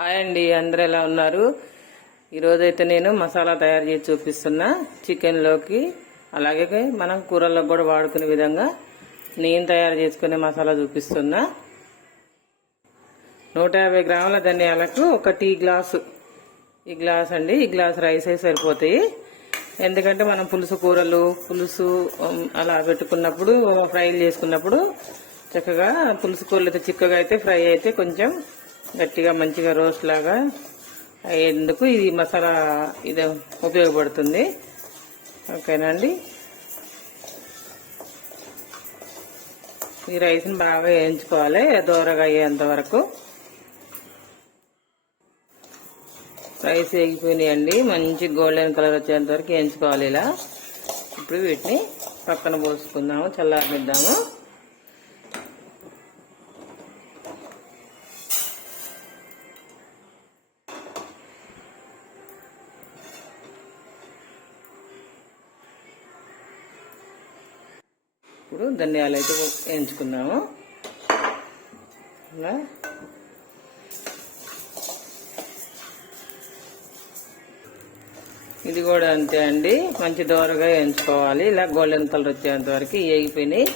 Hi అండి అందరు ఎలా ఉన్నారు? ఈరోజైతే నేను మసాలా తయారు చేసి చూపిస్తున్నా చికెన్లోకి. అలాగే మనం కూరల్లో కూడా వాడుకునే విధంగా నేను తయారు చేసుకునే మసాలా చూపిస్తున్నా. నూట యాభై గ్రాముల ధనియాలకు ఒక టీ గ్లాసు. ఈ గ్లాస్ అండి ఈ గ్లాస్ రైస్ అయితే సరిపోతాయి. ఎందుకంటే మనం పులుసు కూరలు పులుసు అలా పెట్టుకున్నప్పుడు ఫ్రైలు చేసుకున్నప్పుడు చక్కగా పులుసు కూరలు అయితే చిక్కగా అయితే ఫ్రై అయితే కొంచెం గట్టిగా మంచిగా రోస్ట్ లాగా అయ్యేందుకు ఇది మసాలా ఇది ఉపయోగపడుతుంది. ఓకేనా అండి? ఈ రైస్ని బాగా వేయించుకోవాలి దూరగా అయ్యేంత వరకు. రైస్ వేగిపోయినాయండి మంచి గోల్డెన్ కలర్ వచ్చేంత వరకు వేయించుకోవాలి ఇలా. ఇప్పుడు వీటిని పక్కన పోసుకుందాము చల్లారనిద్దాము. ఇప్పుడు ధనియాలు అయితే వేయించుకుందాము. ఇలా. ఇది కూడా అంతే అండి. మంచి దోరగా వేయించుకోవాలి. ఇలా గోల్డెన్ కలర్ వచ్చేంత వరకు వేగిపోయినాయి.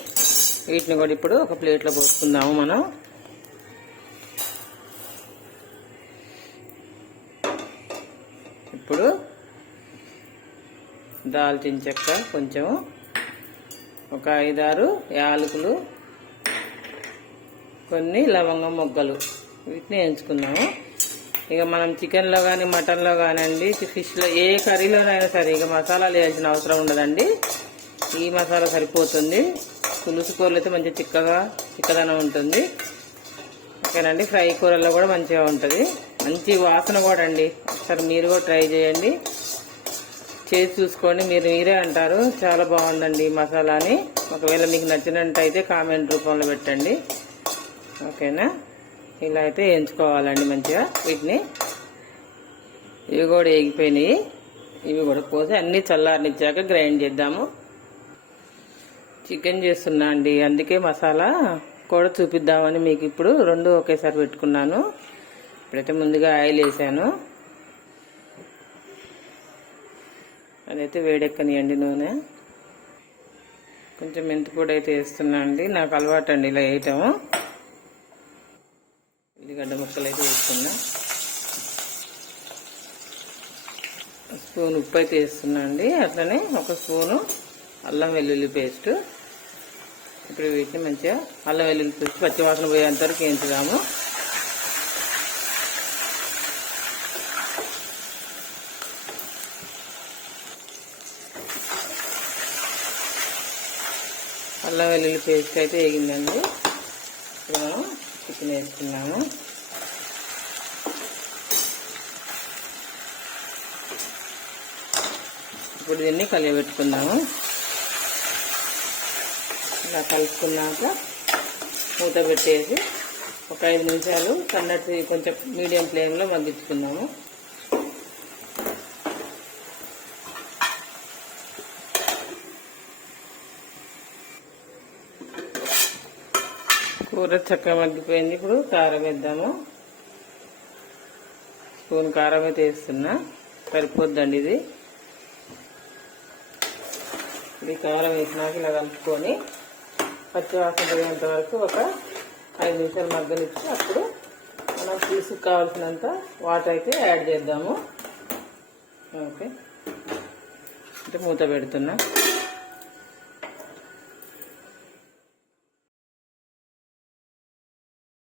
వీటిని కూడా ఇప్పుడు ఒక ప్లేట్లో పోసుకుందాము మనం. ఇప్పుడు దాల్చిన చెక్క కొంచెం ఒక ఐదారు యాలకులు కొన్ని లవంగ మొగ్గలు. వీటిని ఎంచుకున్నాము. ఇక మనం చికెన్లో కానీ మటన్లో కానివ్వండి ఫిష్లో ఏ కర్రీలోనైనా సరే ఇక మసాలాలు వేయాల్సిన అవసరం ఉండదండి. ఈ మసాలా సరిపోతుంది. పులుసు కూరలు అయితే మంచి చిక్కగా చిక్కదనం ఉంటుంది. ఓకేనండి. ఫ్రై కూరల్లో కూడా మంచిగా ఉంటుంది. మంచి వాసన కూడా అండి. ఒకసారి మీరు కూడా ట్రై చేయండి. చేసి చూసుకోండి మీరు మీరే అంటారు. చాలా బాగుందండి ఈ మసాలాని. ఒకవేళ మీకు నచ్చినట్టయితే కామెంట్ రూపంలో పెట్టండి. ఓకేనా? ఇలా అయితే వేయించుకోవాలండి మంచిగా వీటిని. ఇవి కూడా వేగిపోయినాయి ఇవి కూడా పోసి అన్ని చల్లారనిచ్చాక గ్రైండ్ చేద్దాము. చికెన్ చేస్తున్నా అండి. అందుకే మసాలా కూడా చూపిద్దామని మీకు ఇప్పుడు రెండు ఒకేసారి పెట్టుకున్నాను. ఇప్పుడైతే ముందుగా ఆయిల్ వేసాను. అదైతే వేడెక్కనియండి నూనె. కొంచెం మెంతిపొడి అయితే వేస్తున్నా అండి. నాకు అలవాటు అండి ఇలా వేయటము ఉల్లిగడ్డ ముక్కలు అయితే వేస్తున్నా. స్పూన్ ఉప్పు అయితే వేస్తున్నా అండి. అట్లనే ఒక స్పూను అల్లం వెల్లుల్లి పేస్ట్. ఇప్పుడు వీటిని మంచిగా అల్లం వెల్లుల్లి పేస్ట్ పచ్చివాసన పోయేంతవరకు వేయించుదాము. అల్లం వెల్లుల్లి పేస్ట్ అయితే వేగిందండి. ఇప్పుడు మనం చికెన్ వేసుకున్నాము. ఇప్పుడు దీన్ని కలియబెట్టుకుందాము. ఇలా కలుపుకున్నాక మూత పెట్టేసి ఒక ఐదు నిమిషాలు కన్నట్టు కొంచెం మీడియం ఫ్లేమ్లో మగ్గించుకుందాము. కూర చక్కగా మగ్గిపోయింది. ఇప్పుడు కారం వేద్దాము. స్పూన్ కారం అయితే వేస్తున్నా. సరిపోద్దండి ఇది. ఇది కారం వేసినాక ఇలా కలుపుకొని పచ్చివాసన పోయేంత వరకు ఒక ఐదు నిమిషాలు మగ్గనిచ్చి అప్పుడు మనం పులుసుకు కావాల్సినంత వాటర్ అయితే యాడ్ చేద్దాము. ఓకే. అంటే మూత పెడుతున్నా.